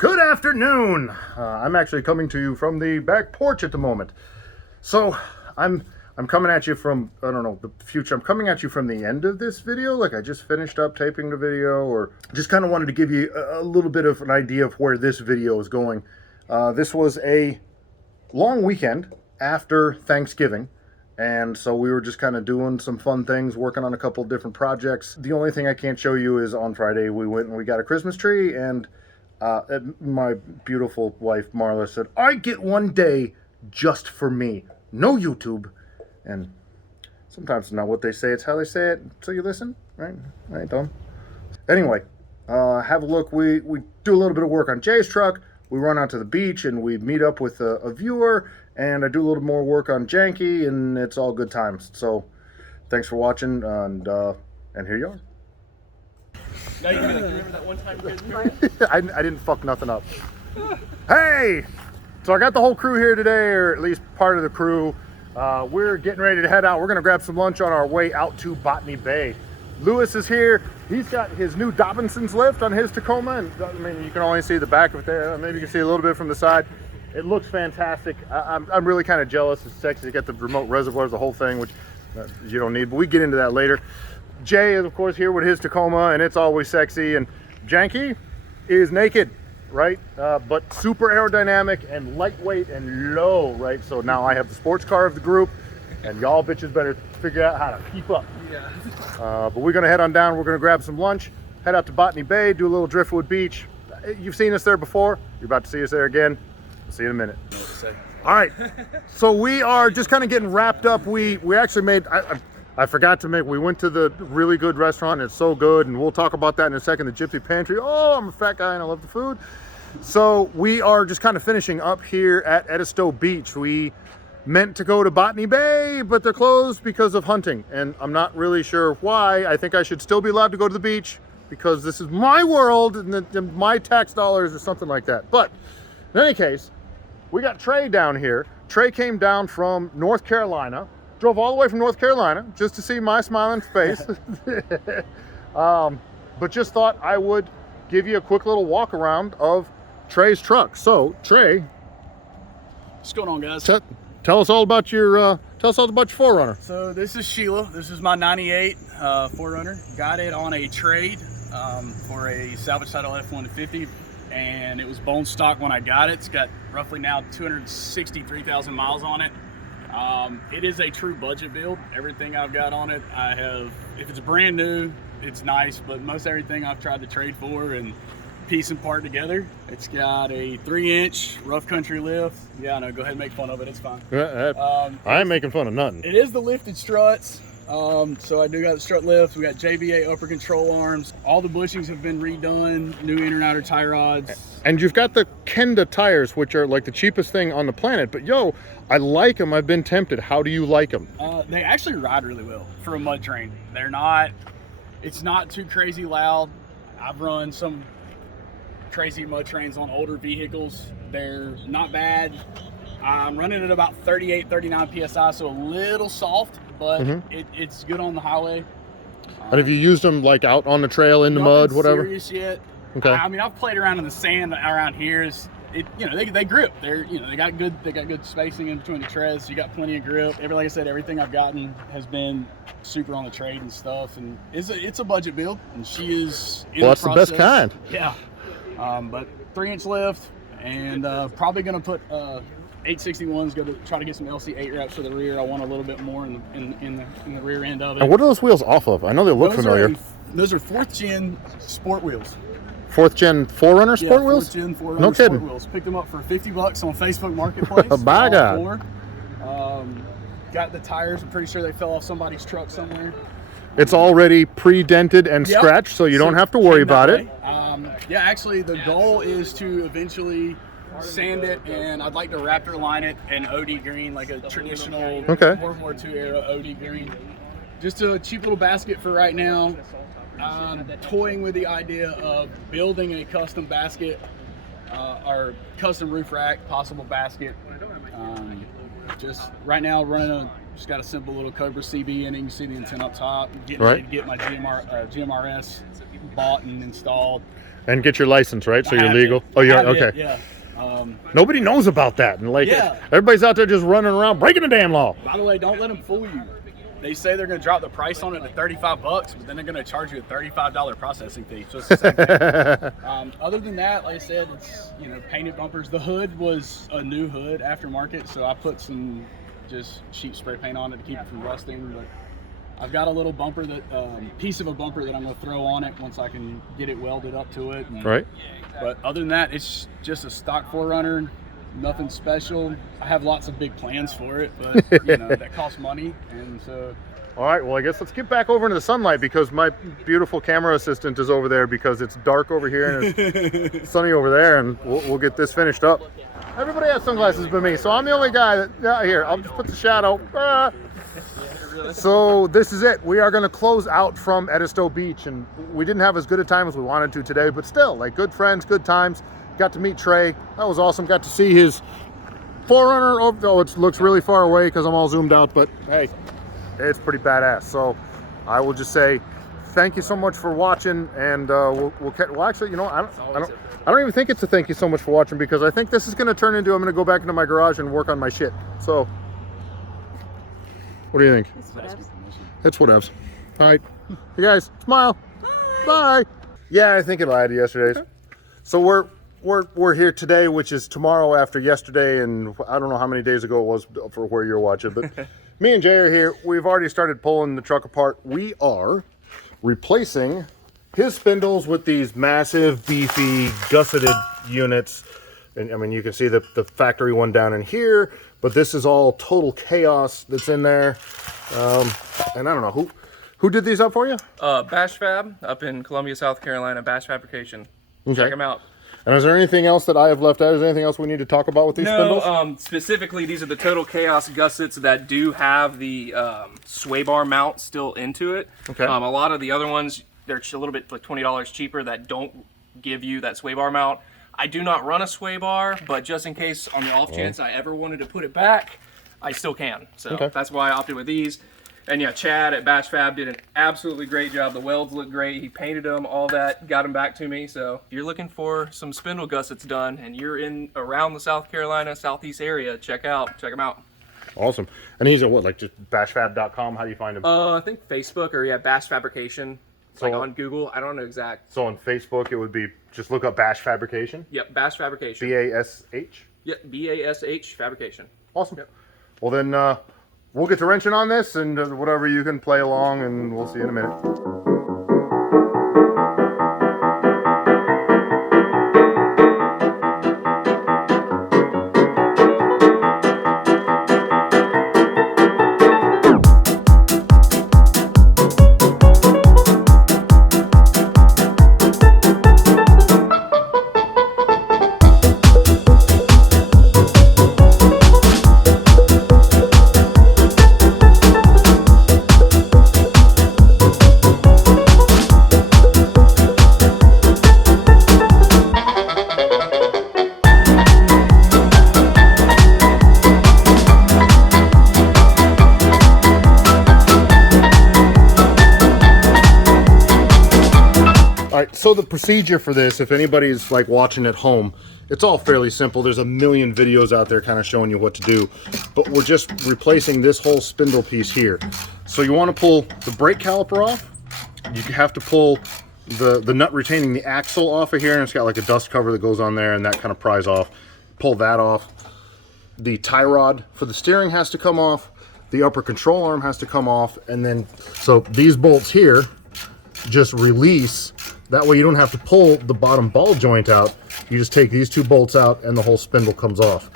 Good afternoon. I'm actually coming to you from the back porch at the moment. So I'm coming at you from, I don't know, the future. I'm coming at you from the end of this video. Like I just finished up taping the video, or just kind of wanted to give you a little bit of an idea of where this video is going. This was a long weekend after Thanksgiving. And so we were just kind of doing some fun things, working on a couple of different projects. The only thing I can't show you is on Friday we went and we got a Christmas tree, and my beautiful wife Marla said, I get one day just for me. No YouTube. And sometimes it's not what they say, it's how they say it. So you listen, right? I ain't dumb. Anyway, have a look. We do a little bit of work on Jay's truck. We run out to the beach and we meet up with a viewer, and I do a little more work on Janky, and it's all good times. So thanks for watching, and here you are. Now you remember that one time you guys I didn't fuck nothing up. Hey! So I got the whole crew here today, or at least part of the crew. We're getting ready to head out. We're gonna grab some lunch on our way out to Botany Bay. Lewis is here. He's got his new Dobinson's lift on his Tacoma, and I mean, you can only see the back of it there. Maybe you can see a little bit from the side. It looks fantastic. I'm really kind of jealous. It's sexy. You got the remote reservoirs, the whole thing, which you don't need, but we get into that later. Jay is, of course, here with his Tacoma, and it's always sexy. And Janky is naked, right? But super aerodynamic and lightweight and low, right? So now I have the sports car of the group, and y'all bitches better figure out how to keep up. Yeah. But we're going to head on down. We're going to grab some lunch, head out to Botany Bay, do a little Driftwood Beach. You've seen us there before. You're about to see us there again. We'll see you in a minute. All right. So we are just kind of getting wrapped up. We actually made... I forgot to make, we went to the really good restaurant, and it's so good, and we'll talk about that in a second, the Gypsy Pantry. Oh, I'm a fat guy and I love the food. So we are just kind of finishing up here at Edisto Beach. We meant to go to Botany Bay, but they're closed because of hunting, and I'm not really sure why. I think I should still be allowed to go to the beach because this is my world and my tax dollars or something like that. But in any case, we got Trey down here. Trey came down from North Carolina. Drove all the way from North Carolina just to see my smiling face. But just thought I would give you a quick little walk around of Treys Truck. So, Trey, What's going on, guys? tell us all about your 4Runner. So this is Sheila. This is my 98 4Runner. Got it on a trade for a salvage title F-150, and it was bone stock when I got it. It's got roughly now 263,000 miles on it. It is a true budget build. Everything I've got on it, I have, if it's brand new, it's nice, but most everything I've tried to trade for and piece and part together. It's got a 3-inch rough country lift. Yeah, I know, go ahead and make fun of it, it's fine. I ain't making fun of nothing. It is the lifted struts. So I do got the strut lift. We got JBA upper control arms. All the bushings have been redone. New inner and outer tie rods. And you've got the Kenda tires, which are like the cheapest thing on the planet. But yo, I like them. I've been tempted. How do you like them? They actually ride really well for a mud train. They're not, it's not too crazy loud. I've run some crazy mud trains on older vehicles. They're not bad. I'm running at about 38, 39 PSI, so a little soft, but it's good on the highway. And have you used them like out on the trail, in the mud, whatever? Serious yet. Okay. I mean, I've played around in the sand around here. They grip. They got good spacing in between the treads. So you got plenty of grip. Like I said, everything I've gotten has been super on the trade and stuff. And it's a budget build, and she is in that's the best kind. Yeah. But 3-inch lift, and probably gonna put 861's going to try to get some LC8 wraps for the rear. I want a little bit more in the rear end of it. And what are those wheels off of? I know they look familiar. Those are 4th gen sport wheels. 4th gen 4Runner sport wheels? 4th gen 4Runner no sport kidding. wheels. Picked them up for $50 on Facebook Marketplace. By God. Got the tires. I'm pretty sure they fell off somebody's truck somewhere. It's already pre-dented and scratched, so you don't have to worry about it. Yeah, actually, the goal is to eventually sand it, and I'd like to Raptor line it in OD green, like a traditional World War II era OD green. Just a cheap little basket for right now. Toying with the idea of building a custom basket or custom roof rack, possible basket. Just right now running just got a simple little Cobra CB in it. You can see the antenna up top. Getting ready to get my GMRS bought and installed. And get your license, right? So I you're have legal. it. Oh, you're I have okay. it, yeah. Nobody knows about that, and like Yeah. everybody's out there just running around breaking the damn law. By the way, don't let them fool you. They say they're going to drop the price on it to $35, but then they're going to charge you a $35 processing fee. So it's the same thing. Other than that, like I said, it's painted bumpers. The hood was a new hood aftermarket, so I put some just cheap spray paint on it to keep it from rusting. But I've got a little bumper piece of a bumper that I'm going to throw on it once I can get it welded up to it. Right. But other than that, it's just a stock 4Runner. Nothing special. I have lots of big plans for it, but that costs money, and so. All right, well, I guess let's get back over into the sunlight because my beautiful camera assistant is over there because it's dark over here and it's sunny over there, and we'll get this finished up. Everybody has sunglasses but me, so I'm the only guy that, here, I'll just put the shadow. So this is it. We are going to close out from Edisto Beach, and we didn't have as good a time as we wanted to today, but still, like, good friends, good times. Got to meet Trey. That was awesome. Got to see his 4Runner. Oh, it looks really far away because I'm all zoomed out, but hey, it's pretty badass. So I will just say thank you so much for watching, and well, actually, I don't even think it's a thank you so much for watching, because I think this is going to turn into, I'm going to go back into my garage and work on my shit. So what do you think? It's whatevs. All right, you guys, smile. Bye. Yeah, I think it lied to yesterday's. Okay. So we're here today, which is tomorrow after yesterday, and I don't know how many days ago it was for where you're watching, but me and Jay are here. We've already started pulling the truck apart. We are replacing his spindles with these massive, beefy, gusseted units. And I mean, you can see the factory one down in here, but this is all total chaos that's in there. And I don't know, who did these up for you? Bash Fab up in Columbia, South Carolina, Bash Fabrication. Okay. Check them out. And is there anything else that I have left out? Is there anything else we need to talk about with these spindles? No, specifically, these are the Total Chaos gussets that do have the sway bar mount still into it. Okay. A lot of the other ones, they're a little bit like $20 cheaper that don't give you that sway bar mount. I do not run a sway bar, but just in case on the off chance I ever wanted to put it back, I still can. So that's why I opted with these. And yeah, Chad at Bash Fab did an absolutely great job. The welds look great. He painted them, all that, got them back to me. So if you're looking for some spindle gussets done and you're in around the South Carolina, Southeast area, check them out. Awesome. And he's at what, like just bashfab.com? How do you find him? I think Facebook or Bash Fabrication. So, like on Google, I don't know exact. So on Facebook, it would be just look up Bash Fabrication? Yep, Bash Fabrication. B-A-S-H? Yep, B-A-S-H Fabrication. Awesome. Yep. Well then, we'll get to wrenching on this, and whatever you can play along, and we'll see you in a minute. So the procedure for this, if anybody's like watching at home, it's all fairly simple. There's a million videos out there kind of showing you what to do, but we're just replacing this whole spindle piece here. So you want to pull the brake caliper off. You have to pull the nut retaining the axle off of here, and it's got like a dust cover that goes on there, and that kind of pries off. Pull that off. The tie rod for the steering has to come off. The upper control arm has to come off, and then so these bolts here just release. That way you don't have to pull the bottom ball joint out. You just take these two bolts out and the whole spindle comes off.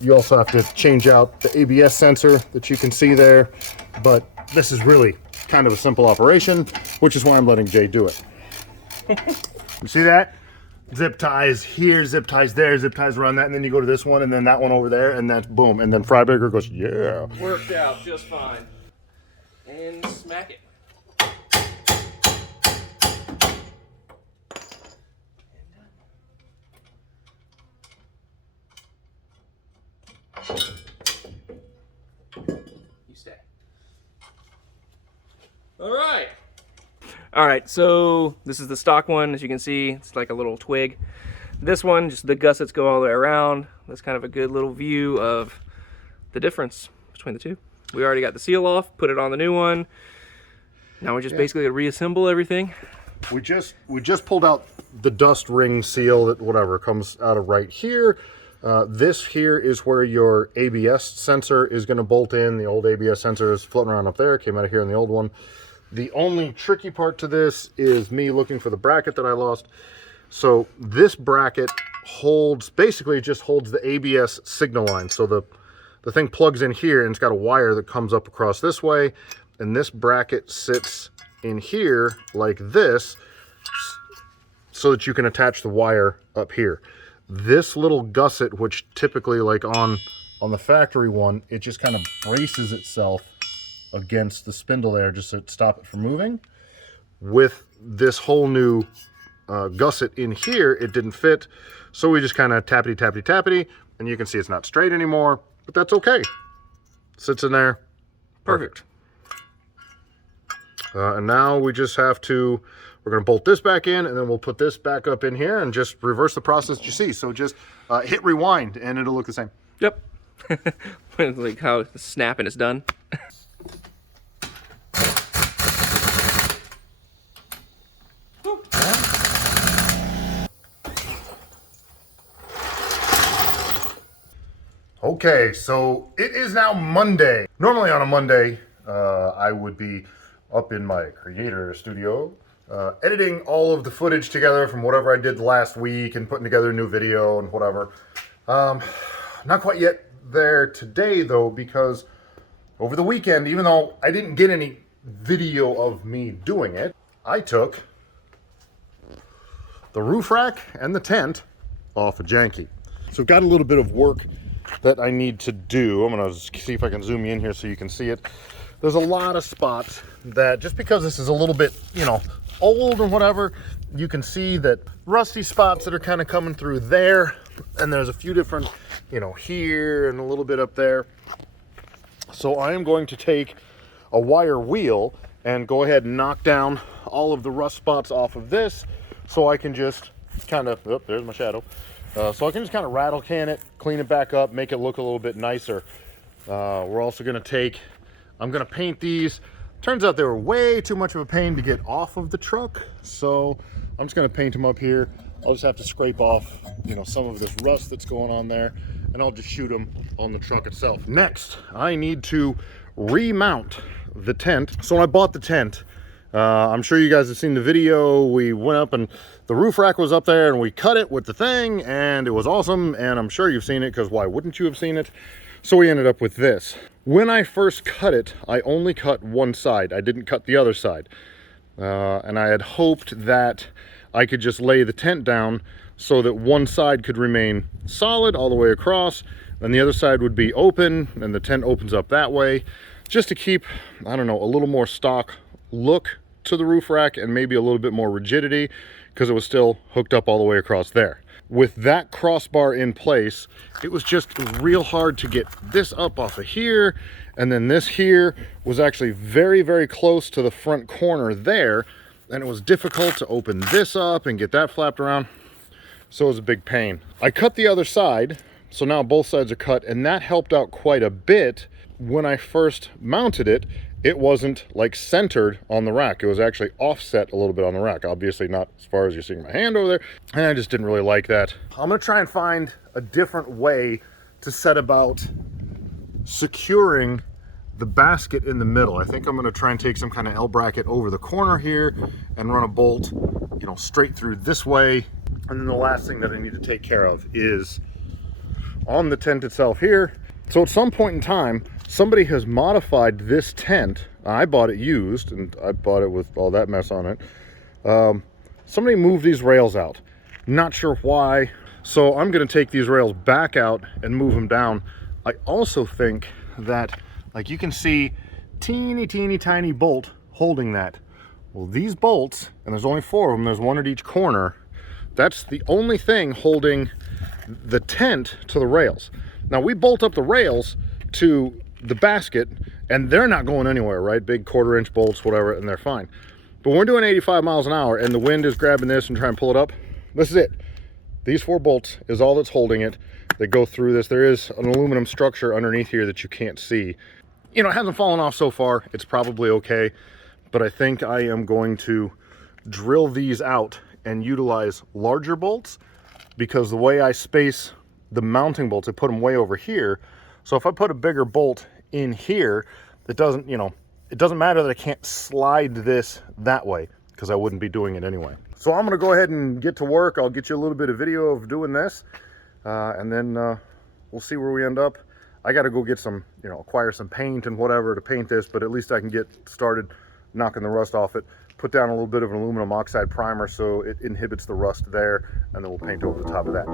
You also have to change out the ABS sensor that you can see there, but this is really kind of a simple operation, which is why I'm letting Jay do it. You see that? Zip ties here, zip ties there, zip ties around that, and then you go to this one and then that one over there, and that's boom. And then Frybaker goes, yeah. Worked out just fine. And smack it. You stay. All right. All right, so this is the stock one. As you can see, it's like a little twig. This one, just the gussets go all the way around. That's kind of a good little view of the difference between the two. We already got the seal off, put it on the new one. Now we're just basically gonna reassemble everything. We just pulled out the dust ring seal that whatever comes out of right here. This here is where your ABS sensor is going to bolt in. The old ABS sensor is floating around up there. Came out of here in the old one. The only tricky part to this is me looking for the bracket that I lost. So this bracket holds, basically it just holds the ABS signal line. So the thing plugs in here and it's got a wire that comes up across this way. And this bracket sits in here like this so that you can attach the wire up here. This little gusset, which typically like on the factory one, it just kind of braces itself against the spindle there just to stop it from moving. With this whole new gusset in here, it didn't fit. So we just kind of tappity, tappity, tappity, and you can see it's not straight anymore, but that's okay. Sits in there. Perfect. And now we just have to, we're going to bolt this back in and then we'll put this back up in here and just reverse the process you see. So just hit rewind and it'll look the same. Yep. Like how the snapping is done. Okay, so it is now Monday. Normally on a Monday, I would be up in my creator studio, editing all of the footage together from whatever I did last week and putting together a new video and whatever. Not quite yet there today though, because over the weekend, even though I didn't get any video of me doing it, I took the roof rack and the tent off of Janky. So I've got a little bit of work that I need to do. I'm gonna see if I can zoom you in here so you can see it. There's a lot of spots that, just because this is a little bit, you know, old and whatever, you can see that rusty spots that are kind of coming through there. And there's a few different, you know, here and a little bit up there. So I am going to take a wire wheel and go ahead and knock down all of the rust spots off of this so I can just kind of, oh, there's my shadow. So I can just kind of rattle can it, clean it back up, make it look a little bit nicer. We're also going to take, I'm going to paint these. Turns out they were way too much of a pain to get off of the truck. So I'm just going to paint them up here. I'll just have to scrape off, you know, some of this rust that's going on there, and I'll just shoot them on the truck itself. Next, I need to remount the tent. So when I bought the tent, I'm sure you guys have seen the video. We went up and the roof rack was up there and we cut it with the thing and it was awesome. And I'm sure you've seen it, because why wouldn't you have seen it? So we ended up with this. When I first cut it, I only cut one side. I didn't cut the other side. And I had hoped that I could just lay the tent down so that one side could remain solid all the way across and the other side would be open and the tent opens up that way, just to keep, I don't know, a little more stock look to the roof rack and maybe a little bit more rigidity, because it was still hooked up all the way across there. With that crossbar in place, it was just real hard to get this up off of here, and then this here was actually very, very close to the front corner there, and it was difficult to open this up and get that flapped around, so it was a big pain. I cut the other side, so now both sides are cut, and that helped out quite a bit. When I first mounted it, it wasn't like centered on the rack. It was actually offset a little bit on the rack. Obviously not as far as you're seeing my hand over there. And I just didn't really like that. I'm gonna try and find a different way to set about securing the basket in the middle. I think I'm gonna try and take some kind of L bracket over the corner here and run a bolt, you know, straight through this way. And then the last thing that I need to take care of is on the tent itself here. So at some point in time, somebody has modified this tent. I bought it used, and I bought it with all that mess on it. Somebody moved these rails out. Not sure why. So I'm gonna take these rails back out and move them down. I also think that, like, you can see teeny, teeny, tiny bolt holding that. Well, these bolts, and there's only 4 of them, there's one at each corner, that's the only thing holding the tent to the rails. Now we bolt up the rails to the basket and they're not going anywhere, right? Big 1/4 inch bolts, whatever, and they're fine. But when we're doing 85 miles an hour and the wind is grabbing this and trying to pull it up, this is it. These 4 bolts is all that's holding it. They go through this. There is an aluminum structure underneath here that you can't see. You know, it hasn't fallen off so far. It's probably okay. But I think I am going to drill these out and utilize larger bolts, because the way I space the mounting bolts, I put them way over here. So if I put a bigger bolt in here, it doesn't, you know, it doesn't matter that I can't slide this that way, because I wouldn't be doing it anyway. So I'm going to go ahead and get to work. I'll get you a little bit of video of doing this, and then we'll see where we end up. I got to go get some, you know, acquire some paint and whatever to paint this, but at least I can get started knocking the rust off it. Put down a little bit of an aluminum oxide primer so it inhibits the rust there, and then we'll paint over the top of that.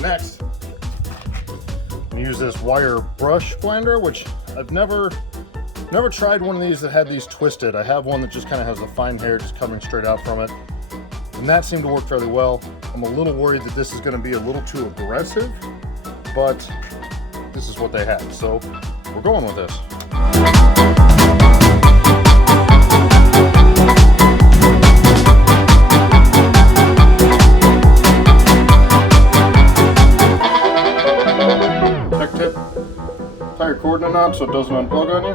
Next, use this wire brush blender, which I've never tried one of these that had these twisted. I have one that just kind of has the fine hair just coming straight out from it, and that seemed to work fairly well. I'm a little worried that this is going to be a little too aggressive, but this is what they had, so we're going with this. Tie your cord in a knot so it doesn't unplug on you.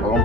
Boom.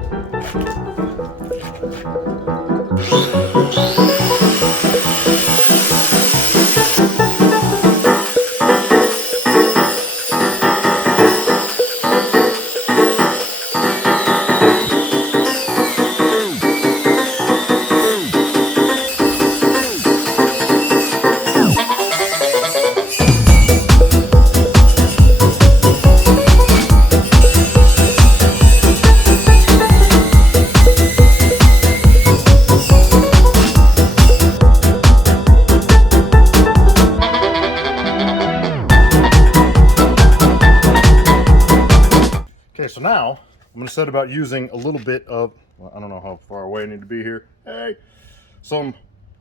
Okay, so now I'm going to set about using a little bit of, well, I don't know how far away I need to be here. Hey, some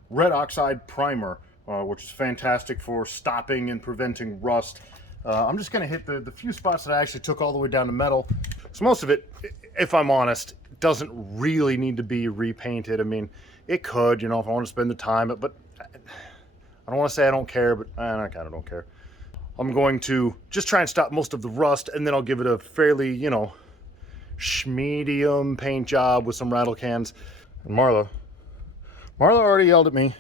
red oxide primer, which is fantastic for stopping and preventing rust. I'm just going to hit the few spots that I actually took all the way down to metal. So most of it, if I'm honest, doesn't really need to be repainted. I mean, it could, you know, if I want to spend the time, but I don't want to say I don't care, but I kind of don't care. I'm going to just try and stop most of the rust, and then I'll give it a fairly, you know, medium paint job with some rattle cans. And Marla already yelled at me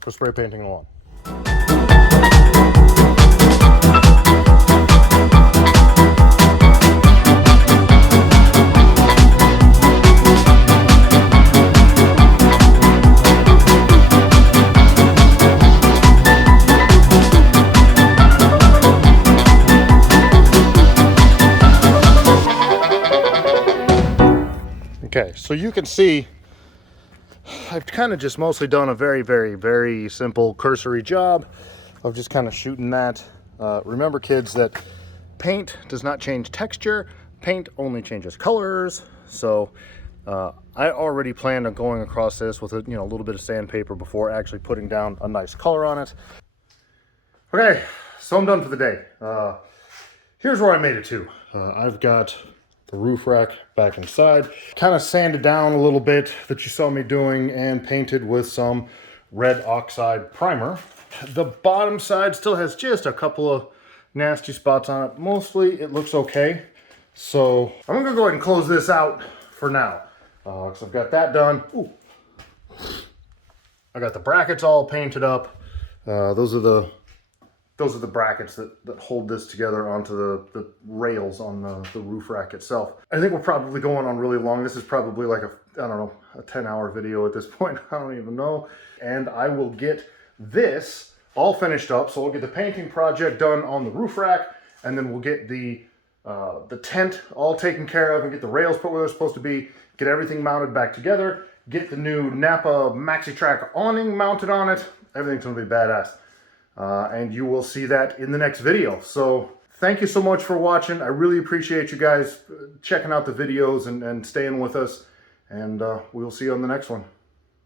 for spray painting the lawn. Okay, so you can see I've kind of just mostly done a very, very, very simple cursory job of just kind of shooting that. Remember, kids, that paint does not change texture. Paint only changes colors. So I already planned on going across this with a little bit of sandpaper before actually putting down a nice color on it. Okay, so I'm done for the day. Here's where I made it to. I've got the roof rack back inside, kind of sanded down a little bit that you saw me doing, and painted with some red oxide primer. The bottom side still has just a couple of nasty spots on it. Mostly it looks okay. So I'm gonna go ahead and close this out for now. So I've got that done. Ooh. I got the brackets all painted up. Those are the brackets that hold this together onto the rails on the roof rack itself. I think we're probably going on really long. This is probably like a 10-hour video at this point. I don't even know. And I will get this all finished up. So we'll get the painting project done on the roof rack, and then we'll get the tent all taken care of and get the rails put where they're supposed to be, get everything mounted back together, get the new Napa MaxiTrack awning mounted on it. Everything's gonna be badass. And you will see that in the next video. So thank you so much for watching. I really appreciate you guys checking out the videos and staying with us. And we will see you on the next one.